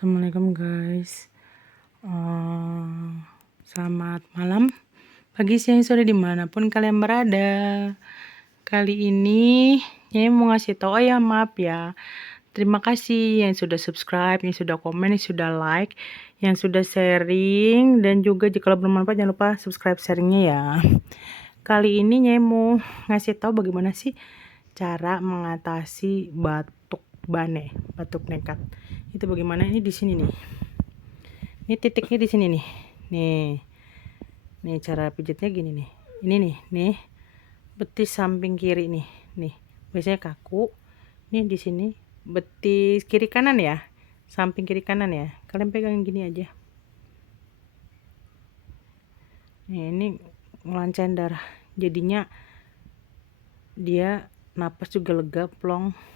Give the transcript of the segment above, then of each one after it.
Assalamualaikum guys. Selamat malam, pagi, siang, sore dimanapun kalian berada. Kali ini saya mau ngasih tahu maaf ya. Terima kasih yang sudah subscribe, yang sudah komen, yang sudah like, yang sudah sharing, dan juga jika bermanfaat jangan lupa subscribe sharingnya ya. Kali ini saya mau ngasih tahu bagaimana sih cara mengatasi batuk bane, batuk nekat. Itu bagaimana? Ini di sini nih. Ini titiknya di sini nih. Nih cara pijatnya gini nih. Ini nih. Betis samping kiri nih. Nih, biasanya kaku. Nih di sini betis kiri kanan ya. Samping kiri kanan ya. Kalian pegang gini aja. Nih, ini melancarin darah. Jadinya dia napas juga lega, plong.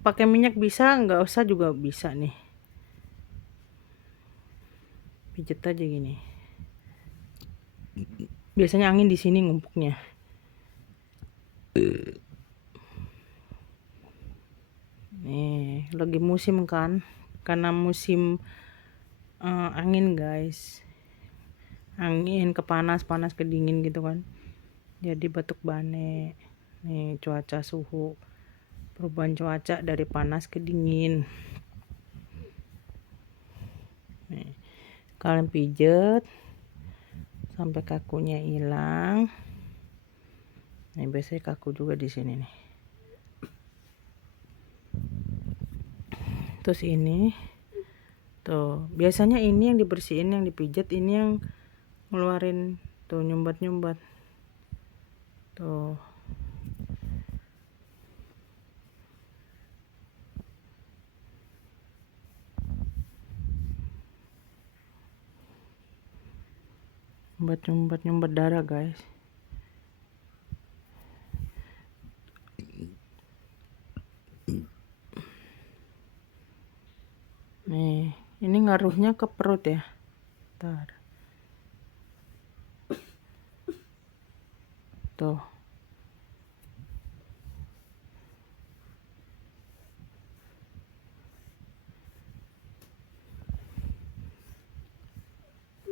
Pakai minyak bisa, nggak usah juga bisa nih. Pijat aja gini. Biasanya angin di sini ngumpuknya. Nih, lagi musim kan? Karena musim angin guys. Angin ke panas ke dingin gitu kan. Jadi batuk bane. Nih cuaca suhu. Perubahan cuaca dari panas ke dingin. Nih, kalian pijet sampai kakunya hilang. Nih biasanya kaku juga di sini nih. Terus ini tuh, biasanya ini yang dibersihin, yang dipijat, ini yang ngeluarin tuh nyumbat tuh. Nyumbat darah guys. Nih, ini ngaruhnya ke perut ya. Ntar. Tuh.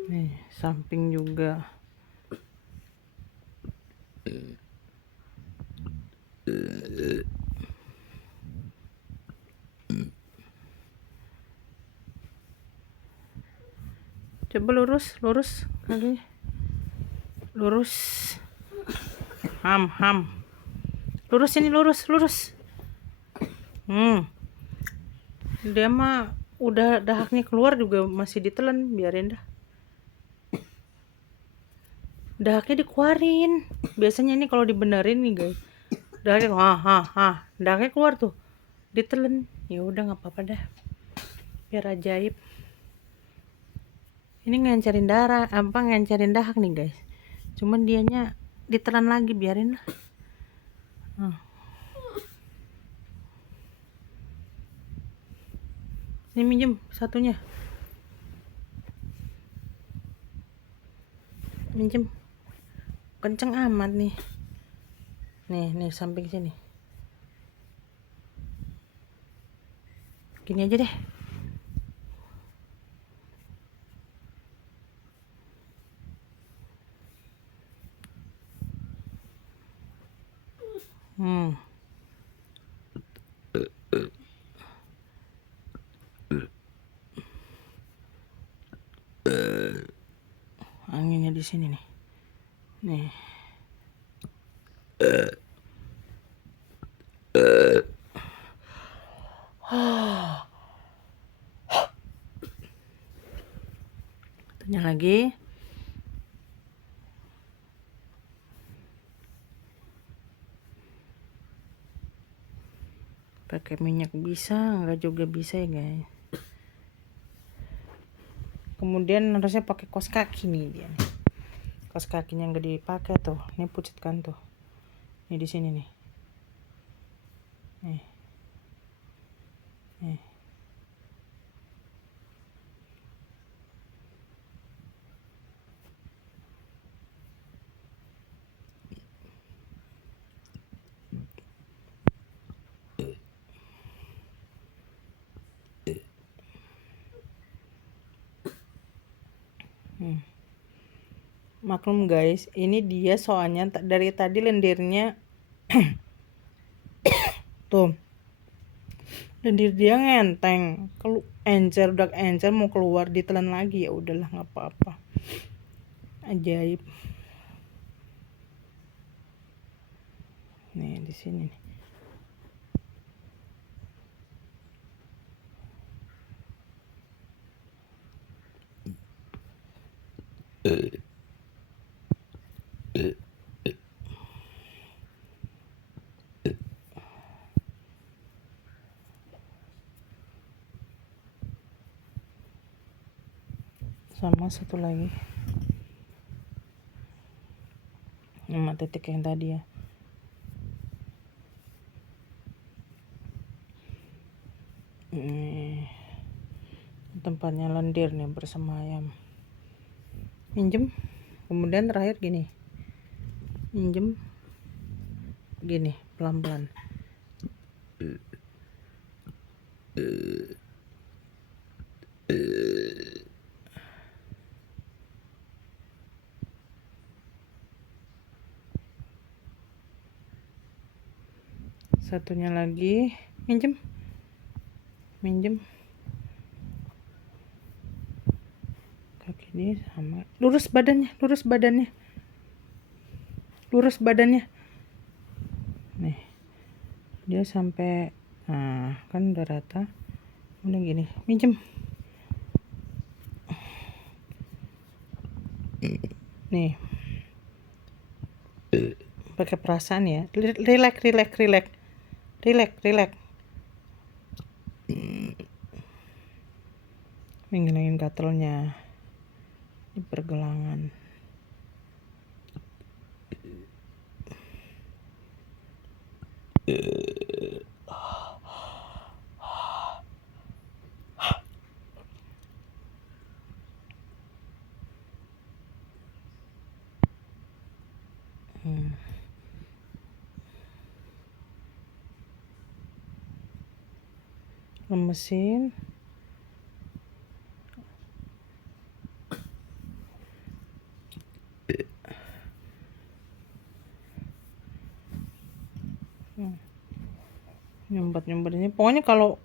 Nih, samping juga. Coba lurus kali. Lurus. Ham. Lurus ini, lurus. Dia mah udah dahaknya keluar juga masih ditelan, biarin dah. Dahaknya dikeluarin. Biasanya ini kalau dibenerin nih guys. Dahaknya dahaknya keluar tuh. Ditelan. Ya udah nggak apa-apa dah. Biar ajaib. Ini ngencerin darah, ngencerin dahak nih guys. Cuman dianya ditelan lagi, biarin lah. Ini minjem satunya. Minjem. Kenceng amat nih. Nih samping sini. Gini aja deh. Anginnya di sini nih. Nih. Tanya lagi. Pakai minyak bisa, enggak juga bisa ya guys. Kemudian harusnya pakai kaos kaki nih dia nih. Kaos kakinya enggak dipakai tuh. Ini pucat kan tuh. Ini di sini nih. Nih. maklum guys, ini dia soalnya dari tadi lendirnya tuh, lendir dia ngenteng, udah encer mau keluar, ditelan lagi. Ya udahlah, nggak apa-apa, ajaib. Nih di sini nih. Sama satu lagi, sama titik yang tadi ya. Ini tempatnya lendir nih bersemayam. Minjem, kemudian terakhir gini, minjem gini pelan-pelan. Satunya lagi minjem kaki ini sama, lurus badannya nih, dia sampai, nah kan udah rata, udah gini, minjem nih, pakai perasaan ya, relax. Ngilangin gatelnya di pergelangan. Lemesin. Nyumbat ini pokoknya kalau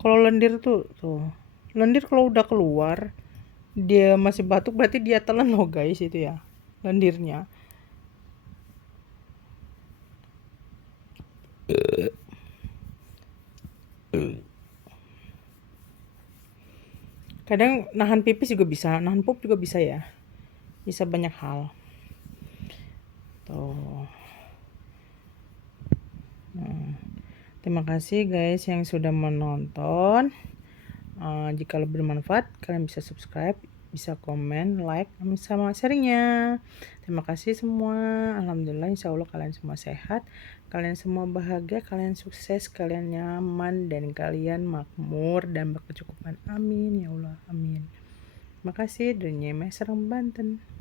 lendir tuh lendir kalau udah keluar dia masih batuk, berarti dia telan loh guys, itu ya lendirnya. Kadang nahan pipis juga bisa, nahan pup juga bisa ya, bisa banyak hal tuh. Terima kasih guys yang sudah menonton. Jika bermanfaat, kalian bisa subscribe, bisa komen, like, sama sharingnya. Terima kasih semua. Alhamdulillah, insya Allah kalian semua sehat, kalian semua bahagia, kalian sukses, kalian nyaman, dan kalian makmur dan berkecukupan. Amin ya Allah, amin. Terima kasih. Dari Nyemeh, Serang, Banten.